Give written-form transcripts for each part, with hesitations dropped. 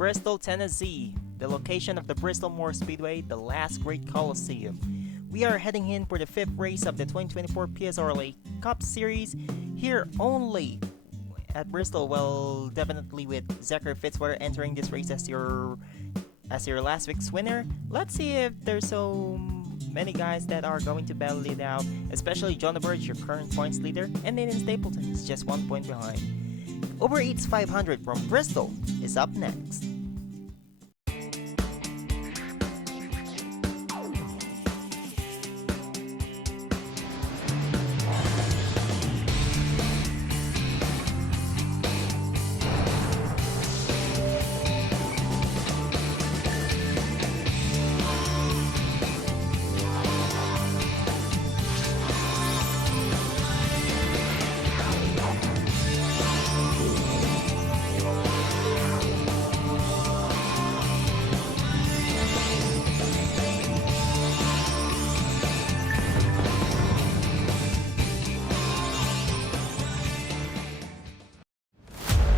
Bristol, Tennessee, the location of the Bristol Motor Speedway, the last great Coliseum. We are heading in for the 5th race of the 2024 PSRLA Cup Series, here only at Bristol. Well, definitely with Zachary Fitzwater entering this race as your last week's winner. Let's see if there's so many guys that are going to battle it out, especially John the Bird, your current points leader, and Nathan Stapleton is just 1 point behind. Uber Eats 500 from Bristol is up next.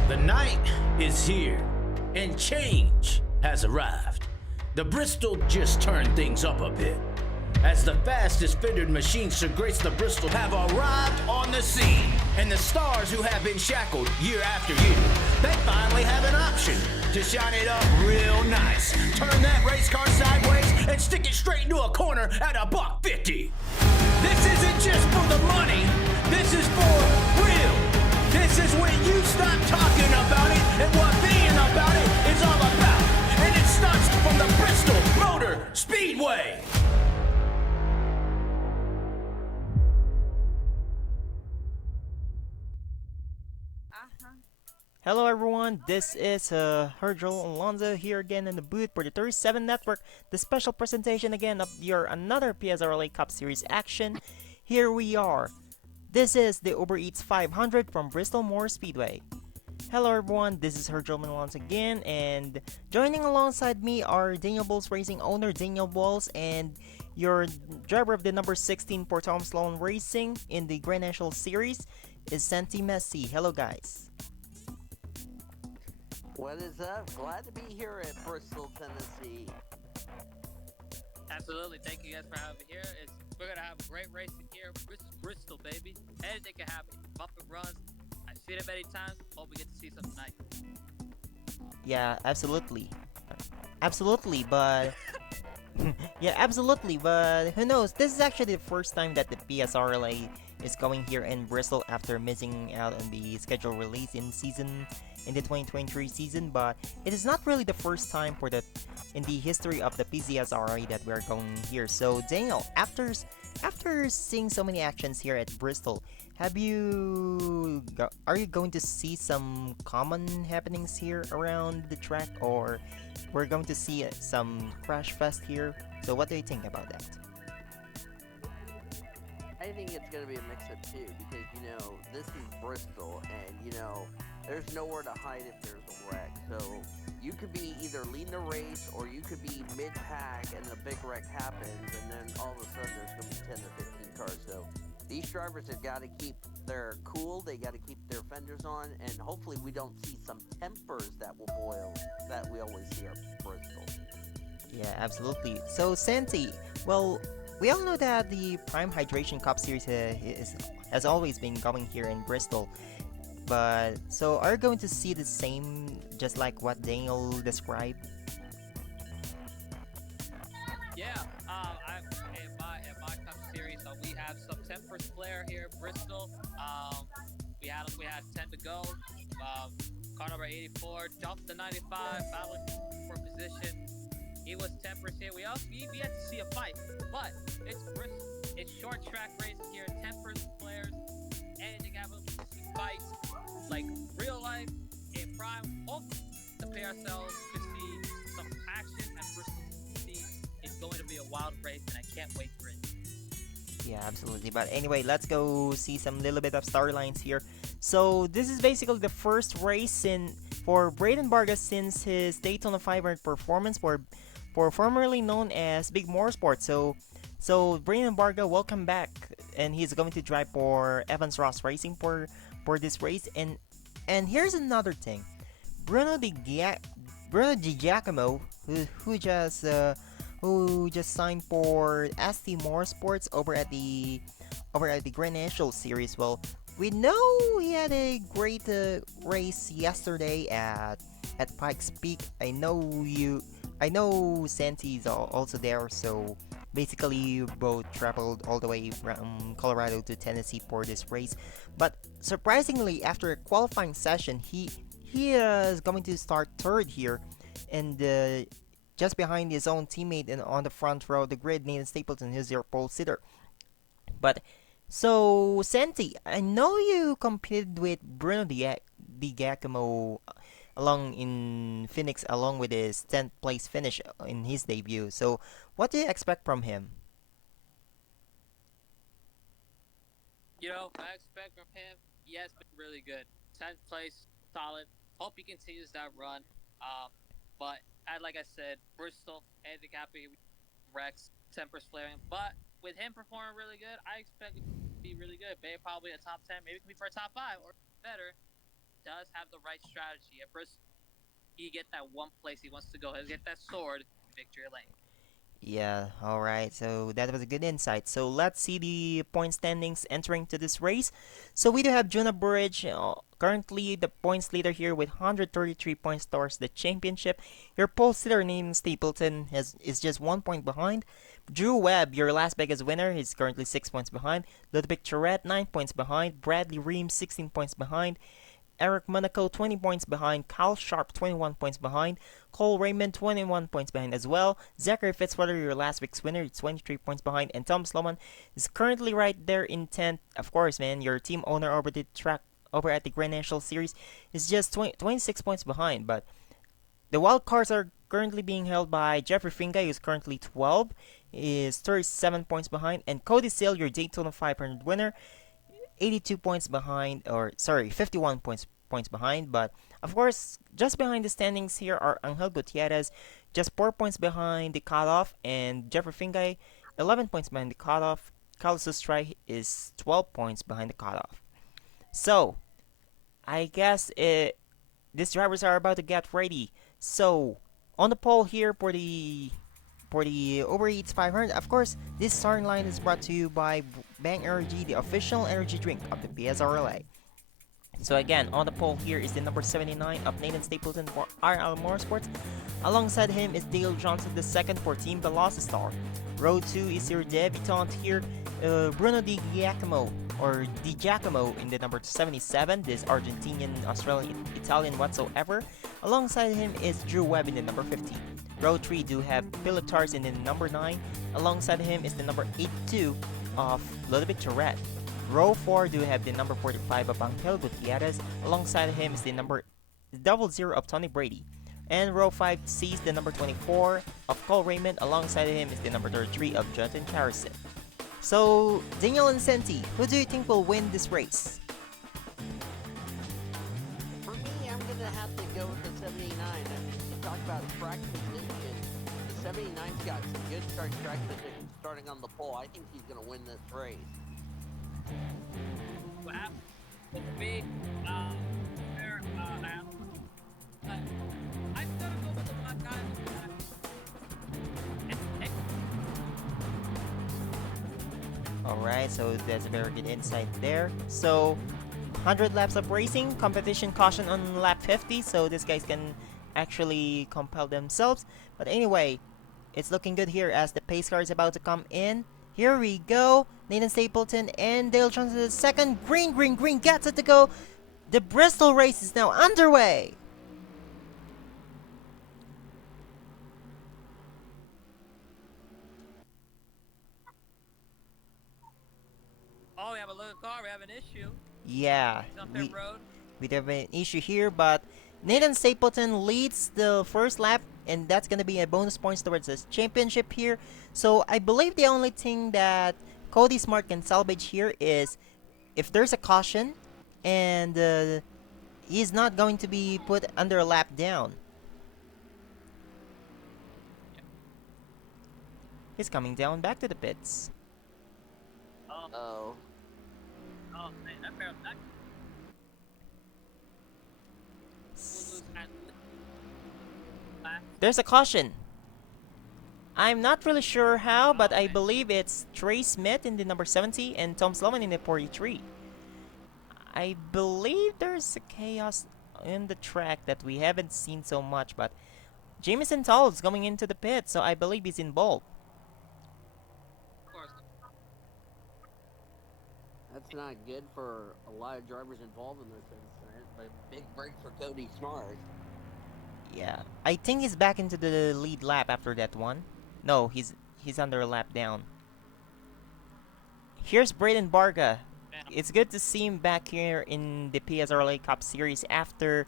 The night is here, and change has arrived. The Bristol just turned things up a bit, as the fastest fitted machines to grace the Bristol have arrived on the scene. And the stars who have been shackled year after year, they finally have an option to shine it up real nice. Turn that race car sideways and stick it straight into a corner at $150. This isn't just for the money, this is for real. This is when you stop talking about it and what being about it is all about. And it starts from the Bristol Motor Speedway. Hello everyone, this is Hergel Alonzo here again in the booth for the 37 Network, the special presentation again of your another PSRLA Cup Series action. Here we are. This is the Uber Eats 500 from Bristol Motor Speedway. Hello everyone, this is Hergel once again, and joining alongside me are Daniel Balls Racing owner Daniel Balls and your driver of the number 16 for Tom Sloan Racing in the Grand National Series is Santi Messi. Hello guys. What is up? Glad to be here at Bristol, Tennessee. Absolutely. Thank you guys for having me here. We're going to have a great racing here. Bristol, baby. Anything can happen. Bump and runs. I've seen it many times. Hope we get to see some tonight. Yeah, absolutely. Absolutely, but... yeah, absolutely, but who knows? This is actually the first time that the PSRLA is going here in Bristol after missing out on the schedule release in the 2023 season, but it is not really the first time for the in the history of the PSRLA that we're going here. So Daniel, after seeing so many actions here at Bristol, are you going to see some common happenings here around the track, or we're going to see some crash fest here? So what do you think about that? I think it's going to be a mix of two because, this is Bristol and, there's nowhere to hide if there's a wreck. So you could be either leading the race or you could be mid-pack and a big wreck happens and then all of a sudden there's going to be 10 or 15 cars. So these drivers have got to keep their cool, they got to keep their fenders on, and hopefully we don't see some tempers that will boil that we always see at Bristol. Yeah, absolutely. So Santi, well, we all know that the Prime Hydration Cup Series has always been going here in Bristol. But, so are you going to see the same, just like what Daniel described? Yeah, in my Cup Series, we have some 10th player here in Bristol. We had 10 to go. Car number 84 jumped to 95, battling for position. He was 10th here. We had to see a fight, but it's Bristol. It's short track racing here. 10th players, anything happens. We see fights like real life in Prime. Hope the PSL could see some action at Bristol. It's going to be a wild race, and I can't wait for it. Yeah, absolutely. But anyway, let's go see some little bit of storylines here. So this is basically the first race for Braden Vargas since his Daytona 500 performance for formerly known as Big Motorsport. So Braden Vargas, welcome back, and he's going to drive for Evans Ross Racing for this race. And here's another thing. Bruno Bruno Di Giacomo, who just signed for ST Motorsports over at the Grand National Series. Well, we know he had a great race yesterday at Pikes Peak. I know Santi's also there, so basically you both traveled all the way from Colorado to Tennessee for this race. But surprisingly, after a qualifying session, he is going to start third here, and just behind his own teammate and on the front row of the grid, Nathan Stapleton, who's your pole sitter. But so Santi, I know you competed with Bruno Di Giacomo along in Phoenix, along with his 10th place finish in his debut. So what do you expect from him? I expect from him, he has been really good. 10th place, solid. Hope he continues that run. Um, but like I said, Bristol, handicapping Rex, tempers flaring. But with him performing really good, I expect it to be really good. Maybe probably a top 10, maybe it could be for a top 5 or better. Does have the right strategy. At Bristol, he get that one place he wants to go. He'll get that sword in victory lane. Yeah, alright, so that was a good insight. So let's see the point standings entering to this race. So we do have Jonah Burridge, currently the points leader here with 133 points towards the championship. Your pole sitter named Stapleton is just 1 point behind. Drew Webb, your last biggest winner, is currently 6 points behind. Ludwig Tourette, 9 points behind. Bradley Reams, 16 points behind. Eric Monaco 20 points behind, Kyle Sharp 21 points behind, Cole Raymond 21 points behind as well, Zachary Fitzwater, your last week's winner, is 23 points behind, and Tom Sloman is currently right there in 10th. Of course, man, your team owner over the track over at the Grand National Series is just 26 points behind, but the wild cards are currently being held by Jeffrey Finga, who's currently 12, is 37 points behind, and Cody Sale, your Daytona 500 winner, 82 points behind, or sorry, 51 points behind. But of course, just behind the standings here are Angel Gutierrez, just 4 points behind the cutoff, and Jeffrey Fingay, 11 points behind the cutoff. Carlos Stray is 12 points behind the cutoff. So I guess these drivers are about to get ready. So on the pole here for the Overeats 500. Of course, this starting line is brought to you by Bang Energy, the official energy drink of the PSRLA. So again, on the pole here is the number 79 of Nathan Stapleton for RL Motorsports. Alongside him is Dale Johnson II for Team Velocitar. Row 2 is your debutant here, Bruno Di Giacomo, or Di Giacomo in the number 77, this Argentinian, Australian, Italian whatsoever. Alongside him is Drew Webb in the number 15. Row 3 do have Pilotars in the number 9. Alongside him is the number 82 of Ludwig Tourette. Row 4 do have the number 45 of Angel Gutierrez. Alongside him is the number 00 of Tony Brady. And row 5 sees the number 24 of Cole Raymond. Alongside him is the number 33 of Jonathan Harrison. So, Daniel and Senti, who do you think will win this race? For me, I'm going to have to go with the 79. I mean, you talk about track position. The 79's got some good track position starting on the pole. I think he's going to win this race. What happened with me, there, I'm gonna go with the black guy. Alright, so that's a very good insight there. So, 100 laps of racing, competition caution on lap 50, so these guys can actually compel themselves. But anyway, it's looking good here as the pace car is about to come in. Here we go. Nathan Stapleton and Dale Johnson is second. Green gets it to go. The Bristol race is now underway. Oh, we have a little car. We have an issue. Yeah, He's on pit road. we have an issue here, but Nathan Stapleton leads the first lap, and that's gonna be a bonus points towards this championship here. So I believe the only thing that Cody Smart can salvage here is if there's a caution, and he's not going to be put under a lap down. He's coming down back to the pits. Oh. Oh, man, that barrel back. We'll lose at There's a caution. I'm not really sure how, but Oh, I man. believe it's Trey Smith in the number 70 and Tom Sloman in the 43. I believe there's a chaos in the track that we haven't seen so much, but Jamison Tall's coming into the pit, so I believe he's involved. Of course. That's not good for a lot of drivers involved in this incident, but big break for Cody Smart. Yeah, I think he's back into the lead lap after that one. No, he's under a lap down. Here's Braden Barga. Man, It's good to see him back here in the PSRLA Cup Series after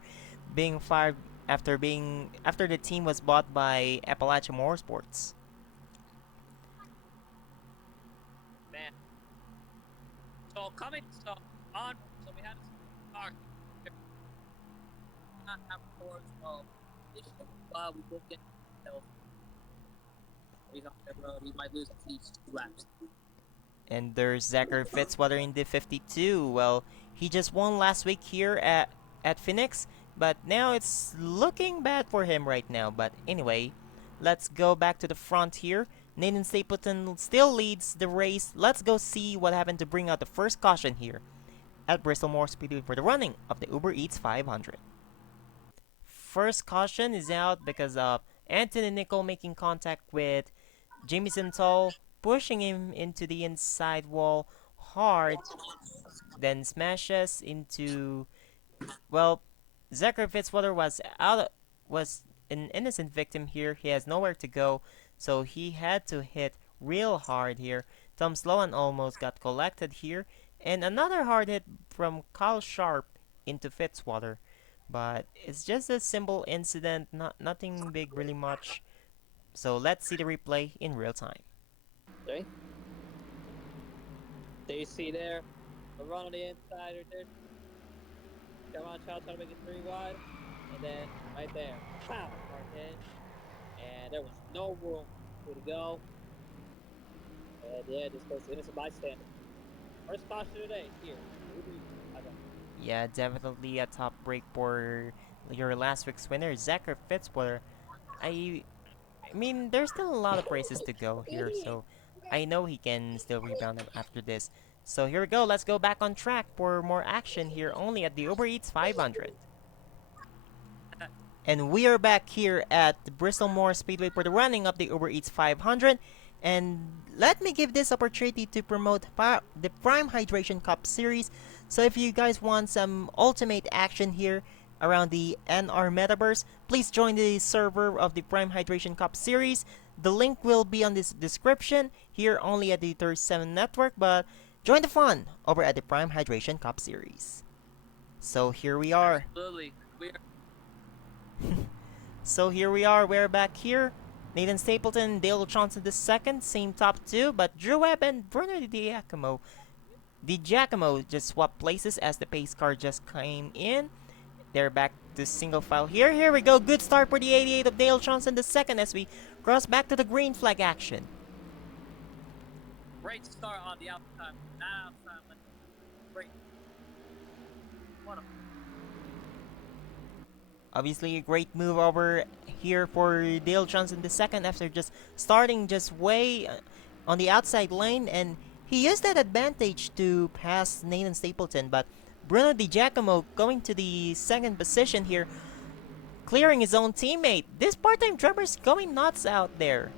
being fired after the team was bought by Appalachian Motorsports. man. So coming, so on, so we had a start. Not have course of issue, but we did get himself. He's on the road. He might lose at least 2 laps. And there's Zachary Fitzwater in the 52. Well, he just won last week here at Phoenix, but now it's looking bad for him right now. But anyway, let's go back to the front here. Nathan Stapleton still leads the race. Let's go see what happened to bring out the first caution here at Bristol Motor Speedway for the running of the Uber Eats 500. First caution is out because of Anthony Nicol making contact with Jamison Toll, pushing him into the inside wall hard, then smashes into, well, Zachary Fitzwater was an innocent victim here. He has nowhere to go, so he had to hit real hard here. Tom Sloan almost got collected here, and another hard hit from Kyle Sharp into Fitzwater. But it's just a simple incident, nothing big really much. So let's see the replay in real time. Okay. So you see there, the run on the inside right there. Come on, child, trying to make it 3 wide. And then right there, pow, hard hit. And there was no room for to go. And yeah, this goes to innocent bystander. First caution today, here. Yeah, definitely a top break for your last week's winner, Zachary Fitzwater. I mean, there's still a lot of races to go here, so I know he can still rebound after this. So here we go. Let's go back on track for more action here only at the Uber Eats 500. And we are back here at the Bristol Motor Speedway for the running of the Uber Eats 500. And let me give this opportunity to promote the Prime Hydration Cup Series. So if you guys want some ultimate action here around the NR Metaverse, please join the server of the Prime Hydration Cup Series. The link will be on this description here only at the 37 Network, but join the fun over at the Prime Hydration Cup Series. So here we are. Absolutely. So here we are, we're back here. Nathan Stapleton, Dale Johnson II, same top 2, but Drew Webb and Bruno Di Giacomo just swapped places as the pace car just came in. They're back to single file here. Here we go, good start for the 88 of Dale Johnson II as we cross back to the green flag action. Great start on the outside. Not outside, but great. What a Obviously a great move over here for Dale Johnson II after just starting just way on the outside lane, and he used that advantage to pass Nathan Stapleton, but Bruno Di Giacomo going to the second position here, clearing his own teammate. This part-time driver is going nuts out there.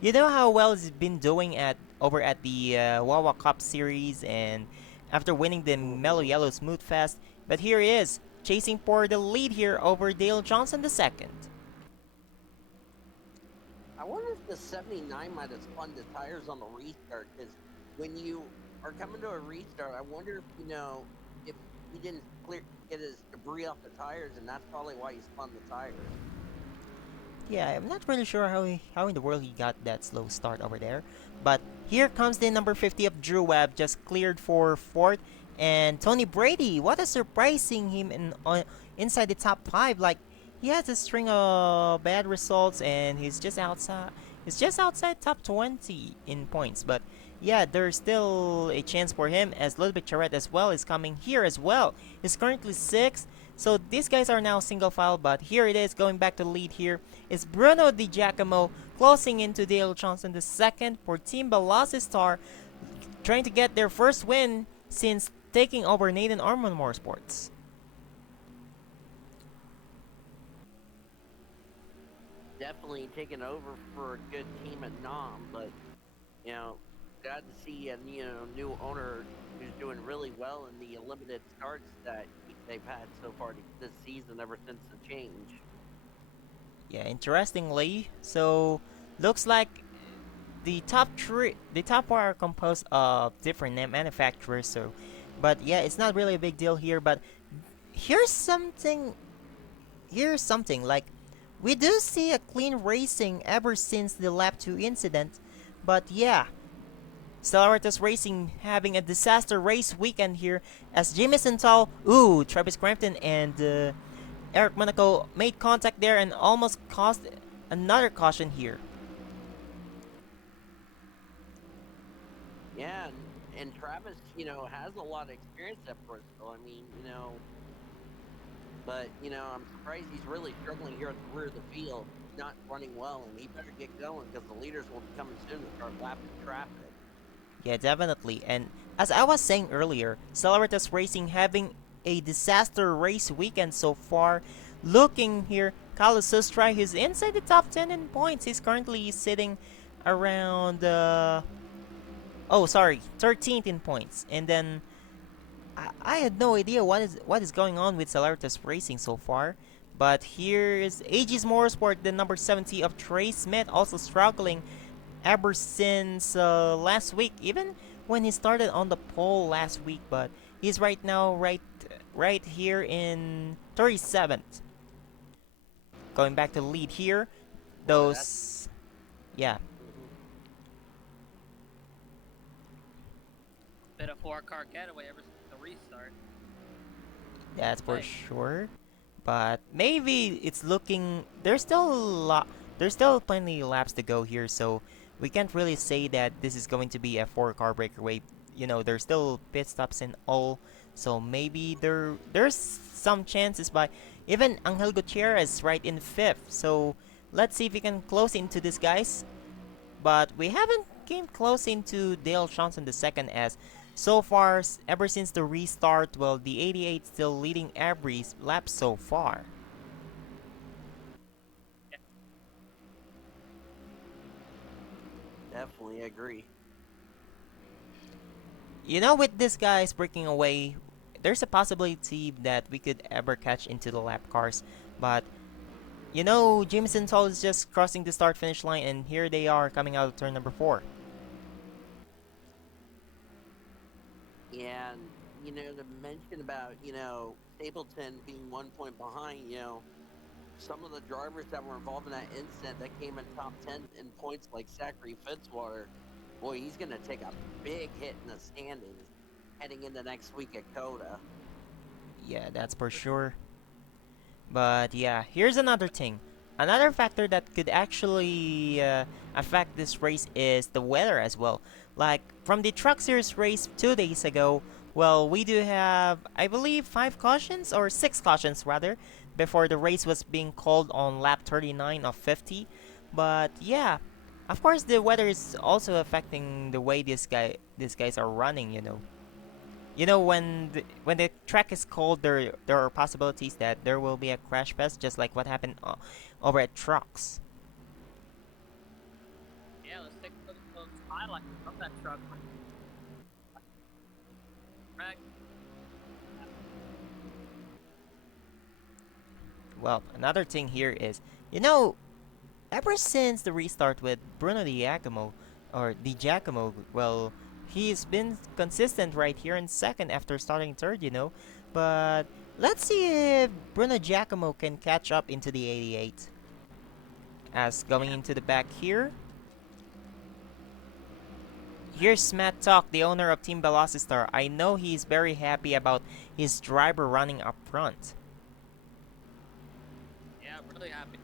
You know how well he's been doing over at the Wawa Cup Series and after winning the Mellow Yellow Smooth Fest, but here he is, chasing for the lead here over Dale Johnson II. I wonder if the 79 might have spun the tires on the restart, because when you are coming to a restart, I wonder if, if he didn't get his debris off the tires, and that's probably why he spun the tires. Yeah, I'm not really sure how in the world he got that slow start over there. But here comes the number 50 of Drew Webb, just cleared for fourth. And Tony Brady, what a surprising him inside the top 5. Like, he has a string of bad results and he's just outside top 20 in points. But yeah, there's still a chance for him as Ludwig Charette as well is coming here as well. He's currently 6th. So these guys are now single file, but here it is going back to lead here. Is Bruno Di Giacomo closing into Dale Johnson the second for Team Velocitar, trying to get their first win since taking over Nathan Armon Motorsports. Definitely taking over for a good team at Nam, but you know, glad to see a new owner who's doing really well in the limited starts that they've had so far this season ever since the change. Yeah, interestingly, so looks like the top four are composed of different manufacturers. So, but yeah, it's not really a big deal here. But here's something. Here's something like we do see a clean racing ever since the lap 2 incident. But yeah, Stellaritas Racing having a disaster race weekend here as Jimmy Santal, Travis Crampton and Eric Monaco made contact there and almost caused another caution here. Yeah, and Travis, has a lot of experience at Bristol. I mean, but I'm surprised he's really struggling here at the rear of the field, not running well, and he better get going because the leaders will be coming soon to start lapping traffic. Yeah, definitely. And as I was saying earlier, Stellaritas Racing having a disaster race weekend so far. Looking here, Carlos Sustra, he's inside the top 10 in points. He's currently sitting around, 13th in points. And then I had no idea what is going on with Stellaritas Racing so far. But here is AG's Motorsport, the number 70 of Trey Smith, also struggling ever since last week, even when he started on the pole last week. But he's right now right here in 37th. Going back to the lead here, Boy, that's those yeah, mhm. Bit of four-car getaway ever since the restart. that's for Hey, sure. But maybe it's looking there's still plenty of laps to go here, so we can't really say that this is going to be a four-car breakaway. There's still pit stops and all, so maybe there's some chances. But even Angel Gutierrez right in fifth, so let's see if we can close into this, guys. But we haven't came close into Dale Johnson the second, as so far ever since the restart, well, the 88 still leading every lap so far. yeah, Definitely agree. With this guys breaking away, there's a possibility that we could ever catch into the lap cars. But Jameson Toll is just crossing the start finish line, and here they are coming out of turn number 4. And to mention about Stapleton being 1 point behind, some of the drivers that were involved in that incident that came in top 10 in points, like Zachary Fitzwater, boy, he's going to take a big hit in the standings heading into next week at Coda. Yeah, that's for sure. But yeah, here's another thing. Another factor that could actually affect this race is the weather as well. Like from the Truck Series race 2 days ago, well, we do have, I believe, 5 cautions or 6 cautions rather, before the race was being called on lap 39 of 50. But yeah, of course, the weather is also affecting the way these guys are running. When the track is cold, there are possibilities that there will be a crash fest, just like what happened over at Trucks. yeah. Let's take a look at those highlights from that truck. Correct. Well, another thing here is, ever since the restart with Bruno Di Giacomo, well, he's been consistent right here in second after starting third. But let's see if Bruno Giacomo can catch up into the 88. As going Yeah, into the back here, here's Matt Talk, the owner of Team Velocitar. I know he's very happy about his driver running up front. yeah. Really happy.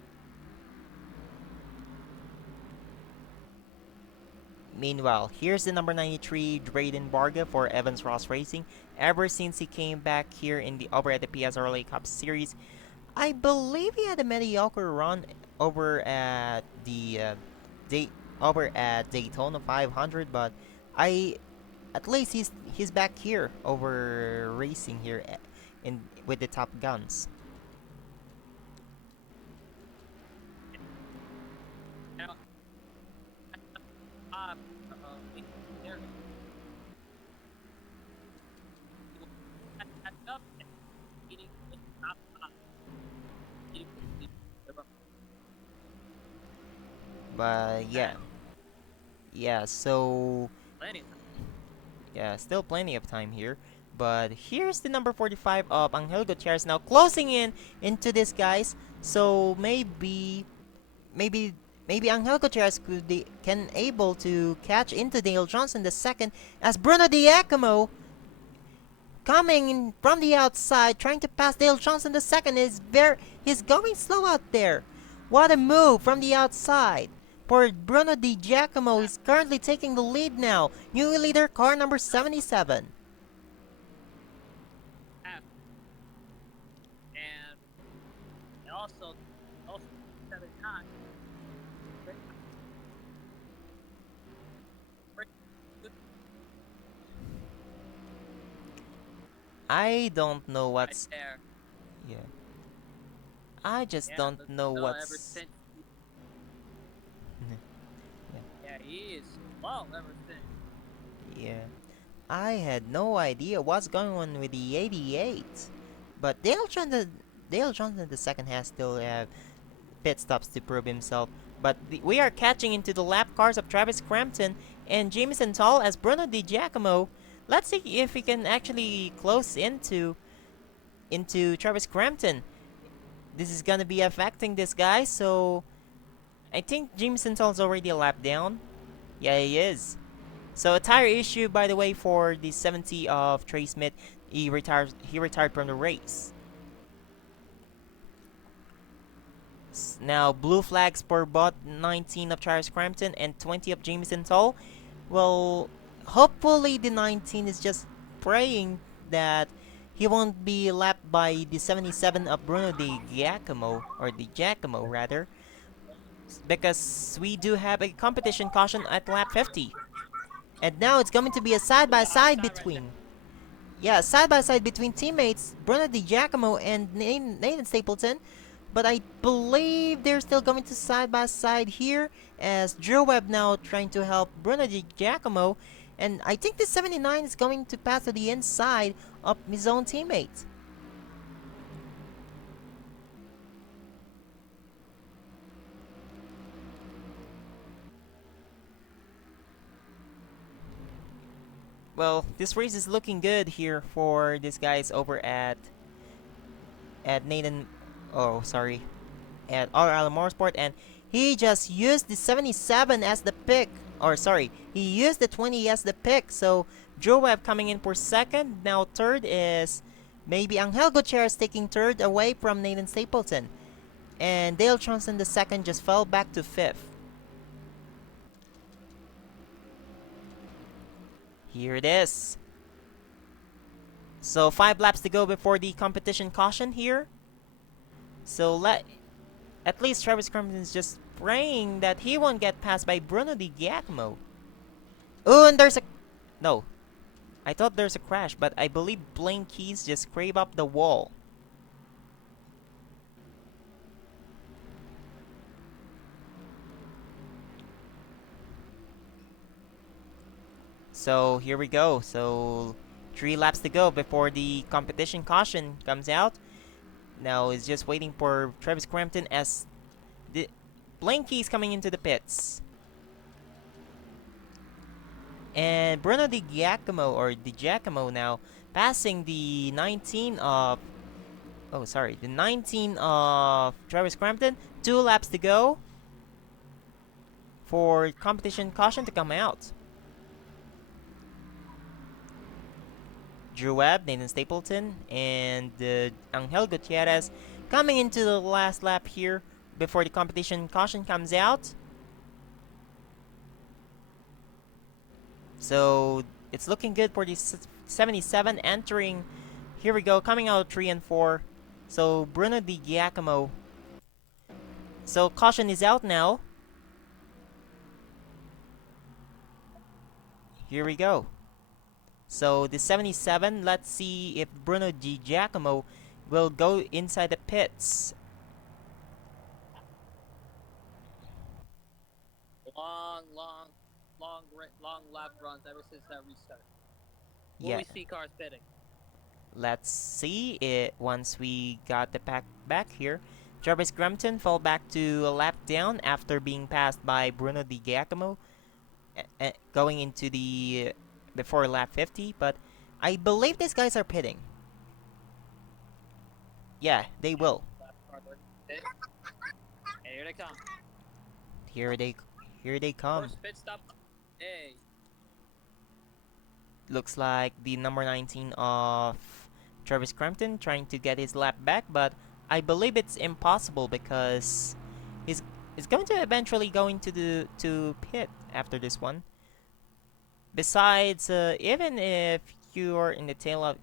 Meanwhile, here's the number 93 Drayden Varga for Evans Ross Racing. Ever since he came back here in the over at the PSRLA Cup Series, I believe he had a mediocre run over at the Day over at Daytona 500, but I at least he's back here over racing here in with the top guns. You know, we- there- catch up and eating with top top, eating with the- But yeah, and so plenty of yeah, still plenty of time here. But here's the number 45 of Angel Gutierrez now closing in into this, guys. So maybe maybe Angel Gutierrez can able to catch into Dale Johnson the second as Bruno Diacomo coming in from the outside trying to pass Dale Johnson the second he's going slow out there. What a move from the outside. For Bruno Di Giacomo is currently taking the lead now. New leader car number 77. half, and also 79. I don't know Right what's there. yeah. I just Yeah, don't but know still, ever what's since, yeah. yeah, he is slow ever since. Yeah. I had no idea what's going on with the 88. But Dale Johnson the second has still have pit stops to prove himself. But we are catching into the lap cars of Travis Crampton and Jameson Tall as Bruno Di Giacomo. Let's see if he can actually close into Travis Crampton. This is gonna be affecting this guy, so I think Jameson Tall's already a lap down. Yeah, he is. So a tire issue, by the way, for the 70 of Trey Smith. He retired from the race. Now blue flags for bot 19 of Travis Crampton and 20 of Jameson Toll. Well, hopefully the 19 is just praying that he won't be lapped by the 77 of Bruno Di Giacomo, or Di Giacomo rather, because we do have a competition caution at lap 50. And now it's going to be a side by side Outside right there. between side by side between teammates Bruno Di Giacomo and Nathan Stapleton. But I believe they're still going to side by side here as Drew Webb now trying to help Bruno Di Giacomo. And I think the 79 is going to pass to the inside of his own teammate. Well, this race is looking good here for these guys over at Nathan. Oh, sorry, at RL Motorsport, and he just used the 77 as the pick. Or sorry, he used the 20 as the pick. So Joe Webb coming in for second. Now third is maybe Angel Gutierrez taking third away from Nathan Stapleton. And Dale Johnson the second just fell back to fifth. Here it is. So 5 laps to go before the competition caution here. So at least Travis Crumpton is just praying that he won't get passed by Bruno Di Giacomo. Oh, and there's a... No. I thought there's a crash, but I believe Blaine Keys just scraped up the wall. So, here we go. So, 3 laps to go before the competition caution comes out. Now, it's just waiting for Travis Crampton as the Blaine Keys coming into the pits. And Bruno Di Giacomo, or Di Giacomo now, passing the 19 of... Oh, sorry. The 19 of Travis Crampton. 2 laps to go for competition caution to come out. Drew Webb, Nathan Stapleton, and Angel Gutierrez coming into the last lap here before the competition caution comes out. So it's looking good for the 77 entering. Here we go, coming out 3 and 4. So Bruno Di Giacomo. So caution is out now. Here we go. So the 77, let's see if Bruno Di Giacomo will go inside the pits. Long lap runs ever since that restart. Will Yeah, we see cars pitting? let's see it once we got the pack back here. Jarvis Grumpton fell back to a lap down after being passed by Bruno Di Giacomo going into the before lap 50, but I believe these guys are pitting. Yeah, they will. Lap car pit. And here they come. Here they here they come. First pit stop. Hey. Looks like the number 19 of Travis Crampton trying to get his lap back, but I believe it's impossible because he's going to eventually go into the pit after this one. Besides, even if you're in the tail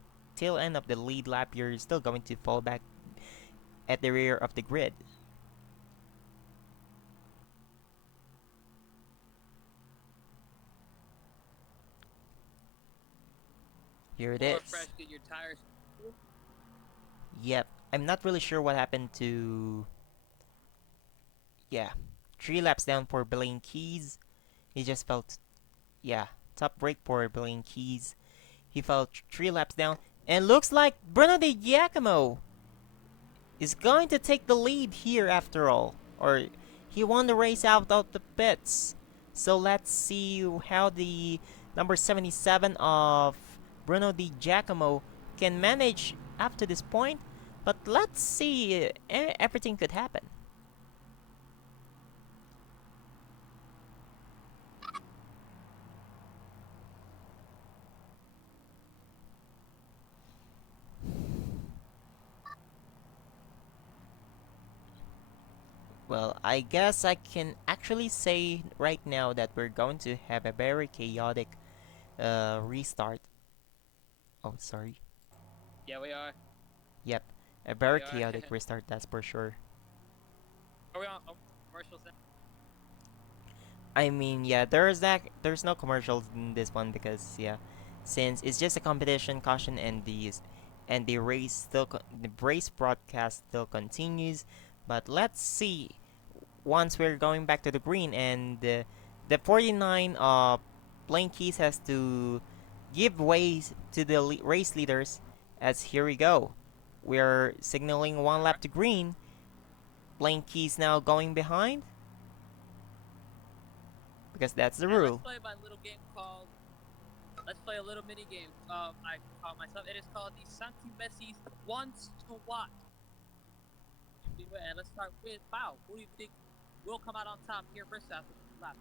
end of the lead lap, you're still going to fall back at the rear of the grid. Here it More is. fresh, get your tires. Yep. I'm not really sure what happened to... Yeah. 3 laps down for Blaine Keys. He just felt... Yeah. Top brake for Blaine Keys. He fell 3 laps down. And looks like Bruno Di Giacomo is going to take the lead here after all. Or he won the race out of the pits. So let's see how the number 77 of Bruno Di Giacomo can manage up to this point. But let's see, everything could happen. Well, I guess I can actually say right now that we're going to have a very chaotic restart. Oh, sorry. Yeah, we are. Yep, a very We are. chaotic restart, that's for sure. Are we on commercials now? I mean, yeah, there's no commercials in this one because yeah, since it's just a competition, caution, and the race broadcast still continues. But let's see once we're going back to the green and the 49 Blaine Keys has to give way to the race leaders. As here we go, we're signaling 1 lap to green. Blaine Keys now going behind because that's the And rule. let's play my little game called. Let's play a little mini game. I call myself. It is called the Santi Messi's Wants to Watch. And let's start with Bao. Who do you think will come out on top here first after the lap?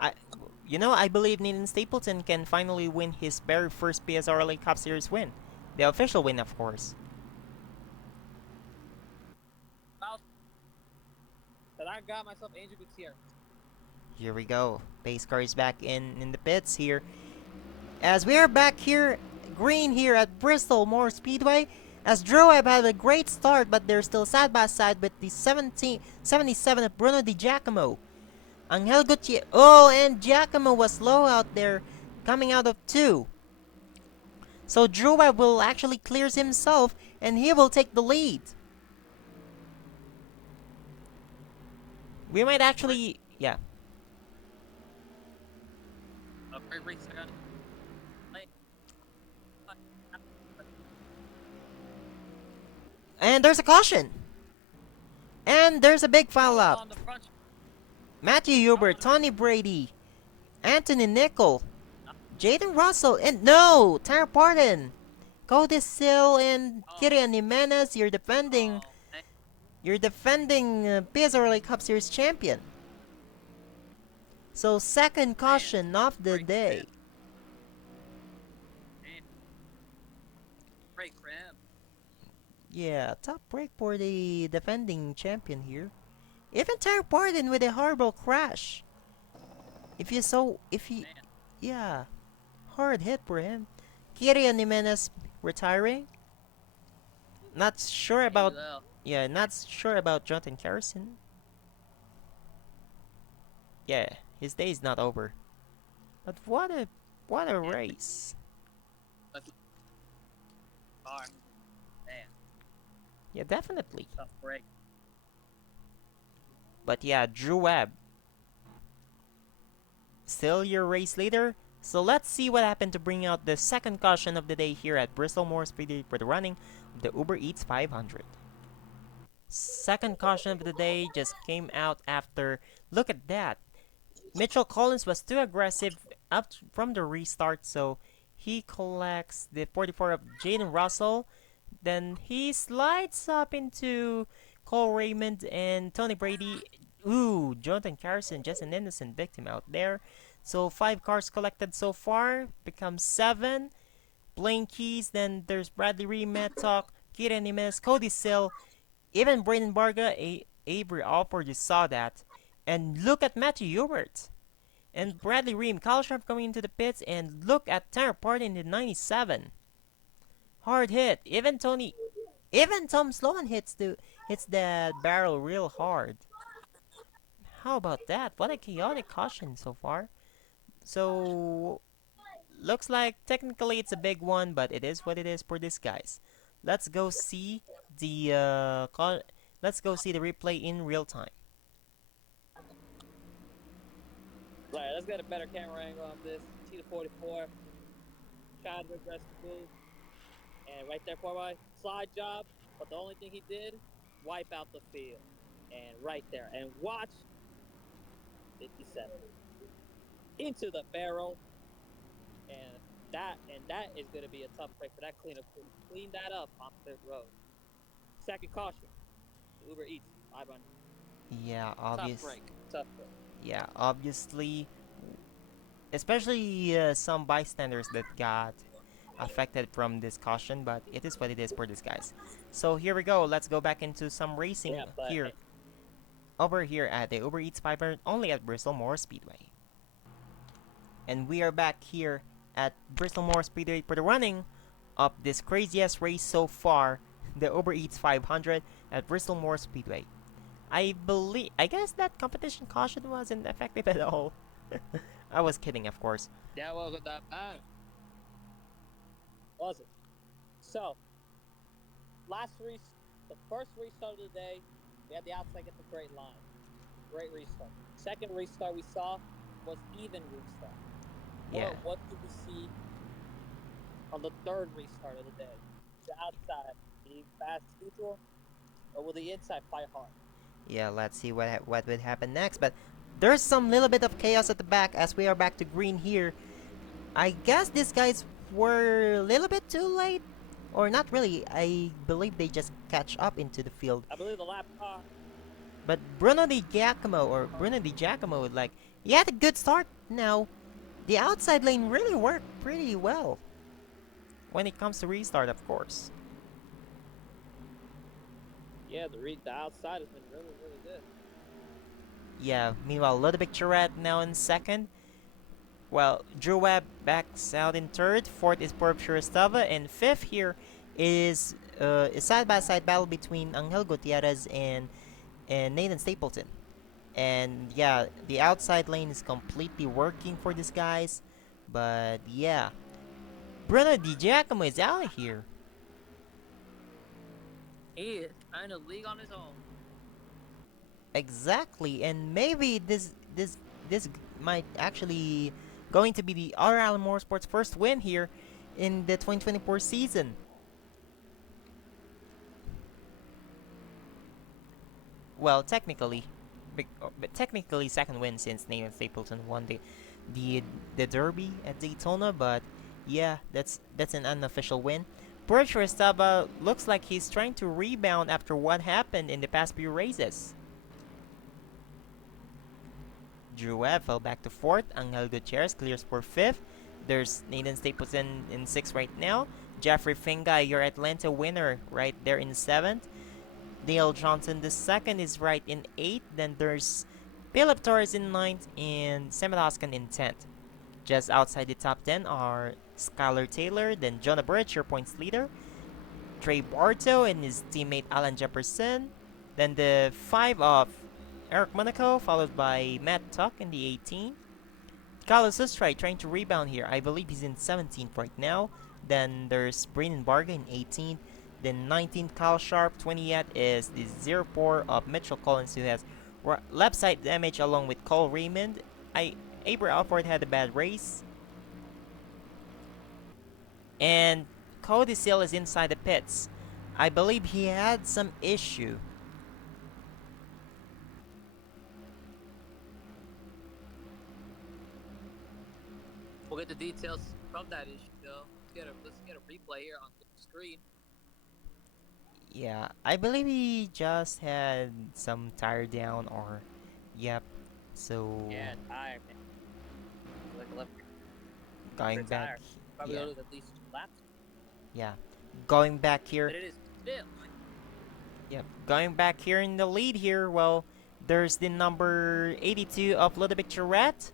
I believe Nathan Stapleton can finally win his very first PSRLA Cup Series win. The official win, of course. But I got myself Angel Gutierrez. Here we go. Pace car is back in the pits here. As we are back here, green here at Bristol Moore Speedway. As Droab had a great start, but they're still side by side with the 77 of Bruno Di Giacomo. Angel Gutierrez. Oh, and Giacomo was low out there, coming out of 2. So Droab will actually clears himself, and he will take the lead. We might actually, yeah. And there's a caution. And there's a big foul up. Matthew Hubert, Tony Brady, Anthony Nickel, Jaden Russell, and no! Tara Parton, Cody Sill, and Kirian Jimenez, you're defending PSRLA Cup Series champion. So second caution of the day. Break for him. Yeah, top break for the defending champion here. Even Tara Parton with a horrible crash. If he Yeah, hard hit for him. Kirian Jimenez retiring. Not sure He about. will. Yeah, not sure about Jonathan Carson. Yeah, his day is not over. But what a Yeah, race. but car. Man, Yeah, definitely. tough break. But yeah, Drew Webb still your race leader. So let's see what happened to bring out the second caution of the day here at Bristol Moore Speedway for the running of the Uber Eats 500. Second caution of the day just came out after. Look at that. Mitchell Collins was too aggressive up from the restart, so he collects the 44 of Jaden Russell. Then he slides up into Cole Raymond and Tony Brady. Ooh, Jonathan Carson, just an innocent victim out there. So 5 cars collected so far, becomes 7. Blaine Keys, then there's Bradley Reed, Matt Talk, Kieran Jimenez, Cody Sill, even Brandon Barga, Avery Alford, you saw that. And look at Matthew Hubert. And Bradley Ream, Kyle Sharp coming into the pits, and look at Tanner Party in the 97. Hard hit. Even Tom Sloan hits that barrel real hard. How about that? What a chaotic caution so far. So looks like technically it's a big one, but it is what it is for these guys. Let's go see the let's go see the replay in real time. Right, let's get a better camera angle on this. T 44. Tried to address the move. And right there, for my slide job. But the only thing he did, wipe out the field. And right there. And watch 57. Into the barrel. And that is going to be a tough break for that cleanup crew. Clean that up on pit road. Second caution. Uber Eats. 500. Yeah, Tough break. Tough break. Yeah, obviously, especially some bystanders that got affected from this caution, but it is what it is for these guys. So here we go. Let's go back into some racing Yeah, but here, over here at the Uber Eats 500, only at Bristol Moore Speedway. And we are back here at Bristol Moore Speedway for the running of this craziest race so far, the Uber Eats 500 at Bristol Moore Speedway. I guess that competition caution wasn't effective at all. I was kidding, of course. that wasn't that bad. Was it? So, the first restart of the day, we had the outside get the great line. Great restart. Second restart we saw was even restart. Yeah. What did we see on the third restart of the day? The outside be fast as usual, or will the inside fight hard? Yeah, let's see what would happen next. But there's some little bit of chaos at the back as we are back to green here. I guess these guys were a little bit too late, or not really. I believe they just catch up into the field. I believe the lap car. But Bruno Di Giacomo, like, he had a good start. Now, the outside lane really worked pretty well when it comes to restart, of course. Yeah, the outside has been really, really good. Yeah, meanwhile, Ludovic Charette now in second. Well, Drew Webb backs out in third. Fourth is Porb Shuristava. And fifth here is a side-by-side battle between Angel Gutierrez and Nathan Stapleton. And yeah, the outside lane is completely working for these guys. But yeah, Bruno Di Giacomo is out of here. He is trying to league on his own. Exactly, and maybe this might actually going to be the R. Allen Motorsports first win here in the 2024 season. Well, but technically second win since Nathan Stapleton won the Derby at Daytona. But yeah, that's an unofficial win. Puerto Estaba looks like he's trying to rebound after what happened in the past few races. Drew Webb fell back to fourth. Angel Gutierrez clears for fifth. There's Nathan Stapleton in sixth right now. Jeffrey Finga, your Atlanta winner, right there in seventh. Dale Johnson the second is right in eighth. Then there's Philip Torres in ninth and Samuel Hoskin in 10th. Just outside the top 10 are Skylar Taylor, then Jonah Birch, your points leader, Trey Barto and his teammate Alan Jefferson, then the 5 of Eric Monaco, followed by Matt Tuck in the 18. Carlos Ustrai trying to rebound here. I believe he's in 17th right now. Then there's Brandon Barga in 18th. Then 19th, Kyle Sharp. 20th is the 0-4 of Mitchell Collins, who has left side damage along with Cole Raymond. Abra Alford had a bad race. And Cody Seal is inside the pits. I believe he had some issue. We'll get the details from that issue, though. Let's get a replay here on the screen. Yeah, I believe he just had some tire down or, yep. So Yeah, tired, man. Like left going back, tire. Probably yeah, lose at least 2 laps. yeah, going back But here. it is still. Yep, going back here in the lead here. Well, there's the number 82 of Ludovic Tourette.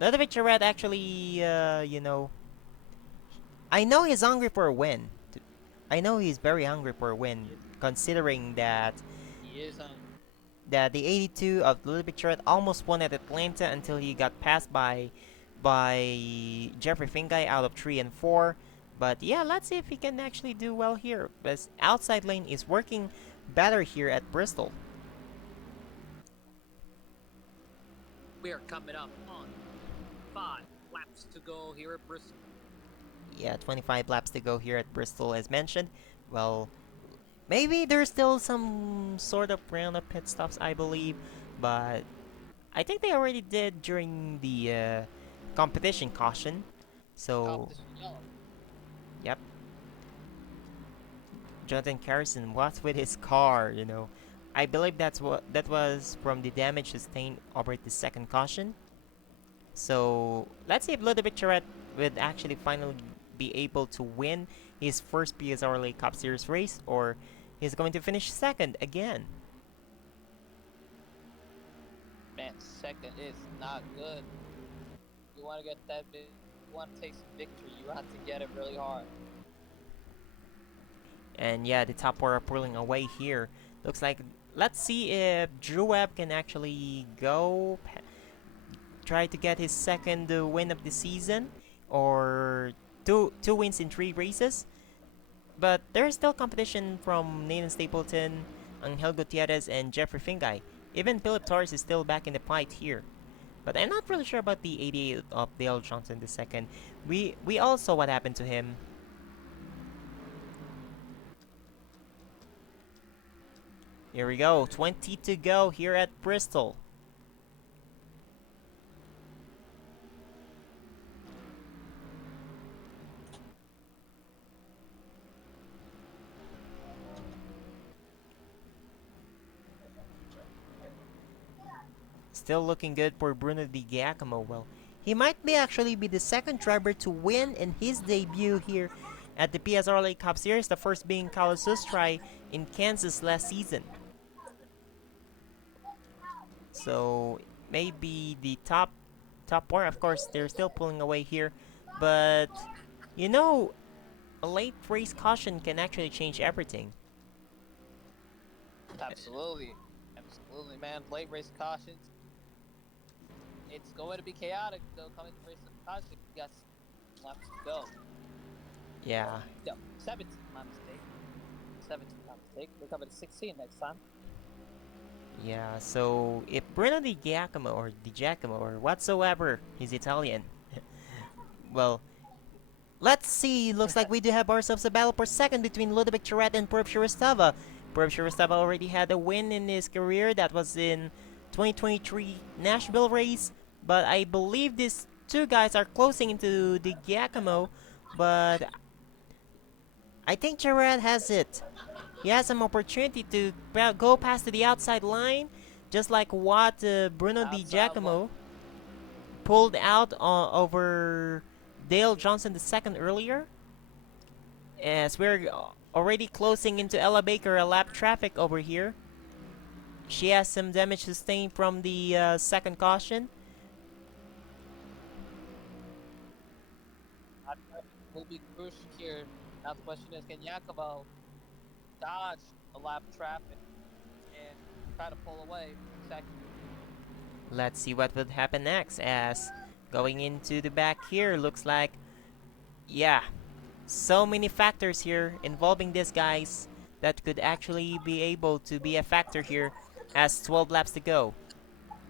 Ludovic Tourette actually, I know he's hungry for a win. I know he's very hungry for a win, considering that He is on. that the 82 of Ludovic Tourette almost won at Atlanta until he got passed by Jeffrey Fingai out of 3 and 4. But yeah, let's see if he can actually do well here. Because outside lane is working better here at Bristol. We are coming up on 5 laps to go here at Bristol. Yeah, 25 laps to go here at Bristol as mentioned. Well, maybe there's still some sort of round of pit stops, I believe. But I think they already did during the competition caution. So, yep. Jonathan Carrison was with his car. I believe that was from the damage sustained over the second caution. So let's see if Ludovic Tourette would actually finally be able to win his first PSRLA Cup Series race, or he's going to finish second again. Man, second is not good. You want to get that big, you want to take some victory, you have to get it really hard. And yeah, the top four are pulling away here. Looks like, let's see if Drew Webb can actually go try to get his second win of the season, or two wins in 3 races. But there's still competition from Nathan Stapleton, Angel Gutierrez, and Jeffrey Fingai. Even Philip Torres is still back in the fight here. But I'm not really sure about the 88 of Dale Johnson II. We all saw what happened to him. Here we go, 20 to go here at Bristol. Still looking good for Bruno Di Giacomo. Well, he might actually be the second driver to win in his debut here at the PSRLA Cup Series, the first being Carlos Ustrai in Kansas last season. So maybe the top four, of course, they're still pulling away here, but a late race caution can actually change everything. Absolutely, man. Late race cautions. It's going to be chaotic though. Coming to race caution, you got laps to go. Yeah. No, 17, my mistake. 17, my mistake. We're coming to 16 next time. Yeah, so if Bruno Di Giacomo or whatsoever, he's Italian. Well, let's see. Looks like we do have ourselves a battle for second between Ludovic Tourette and Purb Shiristava. Purb Shiristava already had a win in his career. That was in 2023 Nashville race. But I believe these two guys are closing into Di Giacomo. But I think Tourette has it. He has some opportunity to go past to the outside line, just like what Bruno Di Giacomo pulled out over Dale Johnson II earlier. As we're already closing into Ella Baker, a lap traffic over here. She has some damage sustained from the second caution. will be crucial here. Now the question is, can Yakumo dodge the lap traffic and try to pull away second? Let's see what would happen next, as going into the back here looks like, yeah, so many factors here involving these guys that could actually be able to be a factor here as 12 laps to go.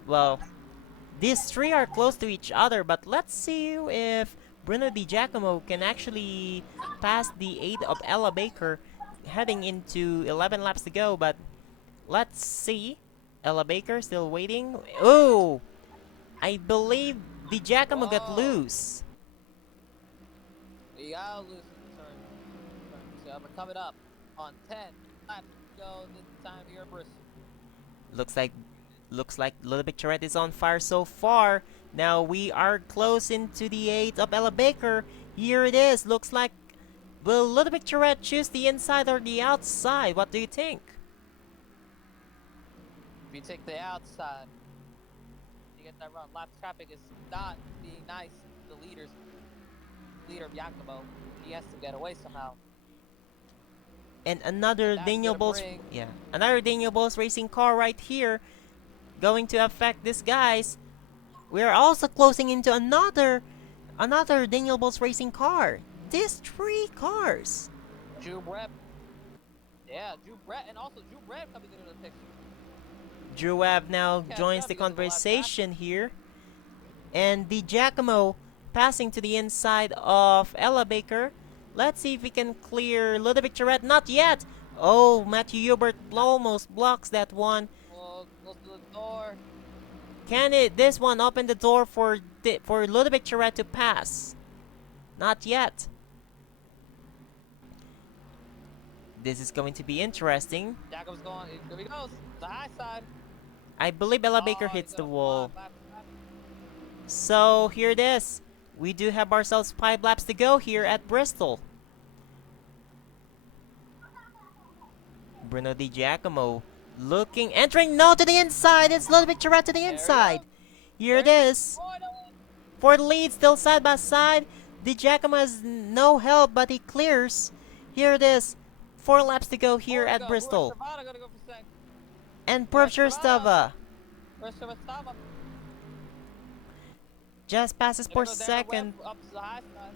Well, these three are close to each other, but let's see if Bruno Di Giacomo can actually pass the 8 of Ella Baker heading into 11 laps to go, but let's see. Ella Baker still waiting. Oh! I believe Di Giacomo got Whoa! loose. You gotta lose the turn. So we're coming up on 10 laps to go this time here in Bristol. Looks like Little Big Tourette is on fire so far. Now we are close into the 8 of Ella Baker. Here it is. Looks like, will Little Big Tourette choose the inside or the outside? What do you think? If you take the outside, you get that run. Lap traffic is not being nice to the leader of Yakumo. He has to get away somehow. And another That's Daniel gonna Balls, bring yeah, another Daniel Balls racing car right here, going to affect these guys. We are also closing into another Daniel Balls racing car. These three cars. Drew Brett. Yeah, Drew Brett, and also Drew Brett coming into the picture. Drew Webb now Catch joins up the because of the lap traffic. conversation here. And the Giacomo passing to the inside of Ella Baker. Let's see if we can clear Ludovic Tourette. Not yet! Oh, Matthew Hubert almost blocks that one. Well, close to the door. Can this one open the door for Ludovic Tourette to pass? Not yet. This is going to be interesting. Jacob's going. Here he goes. The high side. I believe Ella Baker He's hits the gonna wall. block lap traffic. So here it is. We do have ourselves 5 laps to go here at Bristol. Bruno Di Giacomo entering no to the inside. It's Ludovic Tourette to the There we inside. go. Here it There is. Finally. For the lead, still side by side. Di Giacomo has no help, but he clears. Here it is. 4 laps to go here at Bristol. Gonna go for second. And Professor Stava just passes for second. Up to the high side.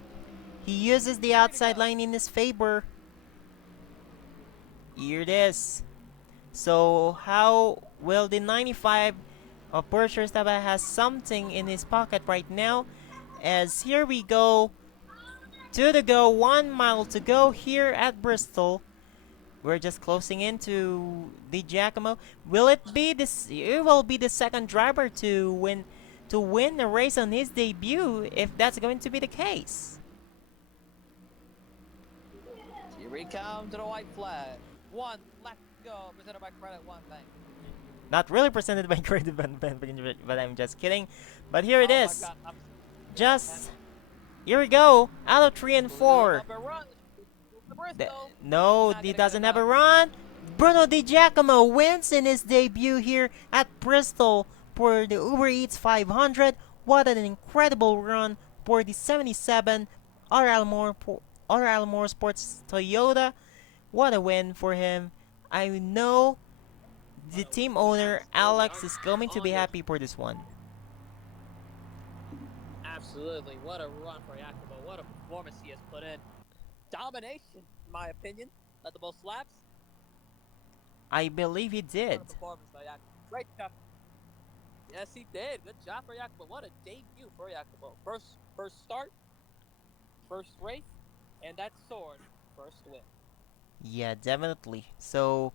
He uses the outside line in his favor. Here it is. So how will the 95 of Professor Stava has something in his pocket right now? As here we go. 2 to go, 1 mile to go here at Bristol. We're just closing into the Giacomo. Will it be this? It will be the second driver to win a race on his debut, if that's going to be the case. Here we come to the white flag. 1 lap to go. Presented by Credit One Bank. Not really presented by Credit Bank, but I'm just kidding. But here it Oh my is. God, Just here we go. Out of 3 and 4. No, he doesn't have a run. Bruno Di Giacomo wins in his debut here at Bristol for the Uber Eats 500. What an incredible run for the 77 R. Sports Toyota. What a win for him. I know the team owner Alex is going to be happy for this one. Absolutely. What a run for Yakumo. What a performance he has put in. Domination, in my opinion. Led the most laps. I believe he did. What a performance by Yakumo. Great job. Yes, he did. Good job for Yakumo. What a debut for Yakumo. First start, first race, and that sword, first win. Yeah, definitely. So,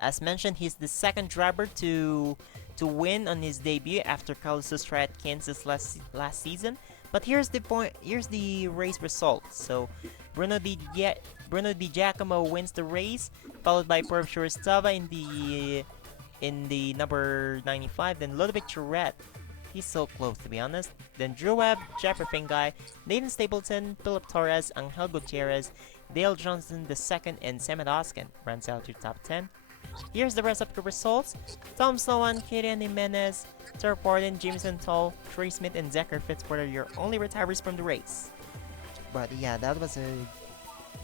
as mentioned, he's the second driver to win on his debut after Carlos Estrada at Kansas last season. But here's the point. Here's the race results. So, Bruno Di Giacomo wins the race, followed by Professor Stava in the number 95. Then Ludovic Tourette. He's so close, to be honest. Then Drew Webb, Jeffrey Fingai, Nathan Stapleton, Philip Torres, Angel Gutierrez, Dale Johnson II, and Samet Oskin runs out to top 10. Here's the rest of the results. Tom Sloan, Kirian Jimenez, Terry Porden, Jameson Toll, Trey Smith, and Zachary Fitzwater are your only retirees from the race. But yeah, that was a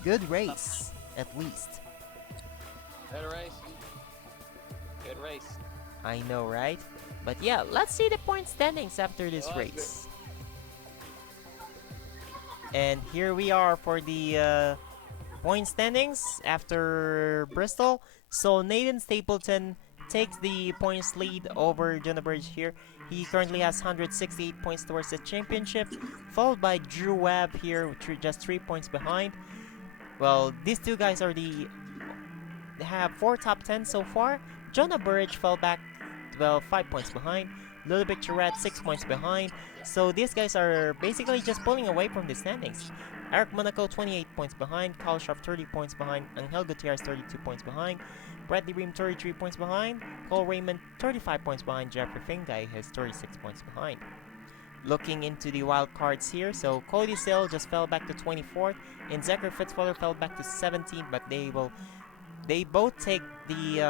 good race, at least. Good race. Good race. I know, right? But yeah, let's see the point standings after this It was race. And here we are for the point standings after Bristol. So Nathan Stapleton takes the points lead over Jonah Burge here. He currently has 168 points towards the championship, followed by Drew Webb here, just 3 points behind. Well, these two guys are they have 4 top 10 so far. Jonah Burge fell back, well, 5 points behind. Ludovic Tourette 6 points behind. So these guys are basically just pulling away from the standings. Eric Monaco 28 points behind, Carl Schaff 30 points behind, Angel Gutierrez 32 points behind, Bradley Ream 33 points behind, Cole Raymond 35 points behind, Jeffrey Fingai has 36 points behind. Looking into the wild cards here, so Cody Sale just fell back to 24th, and Zachary Fitzwater fell back to 17th, but they both take the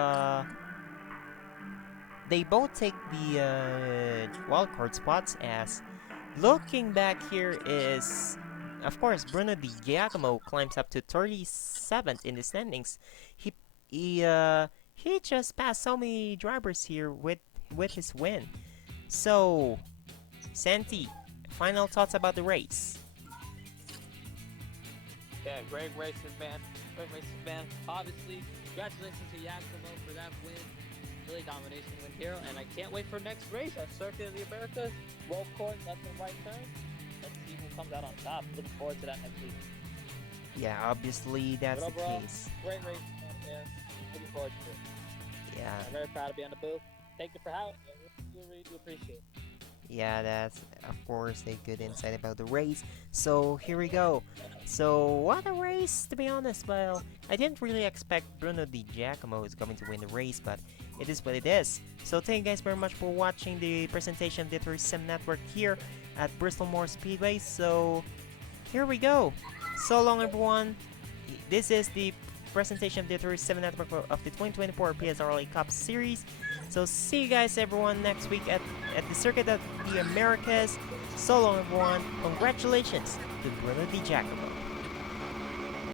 wild card spots. As looking back here is, of course, Bruno Di Giacomo climbs up to 37th in the standings. He just passed so many drivers here with his win. So, Santi, final thoughts about the race? Yeah, great races, man. Great races, man. Obviously, congratulations to Giacomo for that win. Really domination win here, and I can't wait for next race at Circuit of the Americas. Roll course, left and right turn. Let's see who comes out on top. Looking forward to that next week. Yeah, obviously that's But the overall, case. great race, man. Yeah, looking forward to it. Yeah. I'm very proud to be on the booth. Thank you for having me. I really do appreciate it. Yeah, that's of course a good insight about the race. So here we go. So what a race, to be honest. Well, I didn't really expect Bruno Di Giacomo is going to win the race, but it is what it is. So thank you guys very much for watching the presentation of the Tourism Network here at Bristol Moore Speedway. So here we go. So long, everyone. This is the presentation of the Tourism Network of the 2024 PSRLA Cup Series. So see you guys, everyone, next week at the Circuit of the Americas. So long, everyone. Congratulations to Bruno Di Giacomo.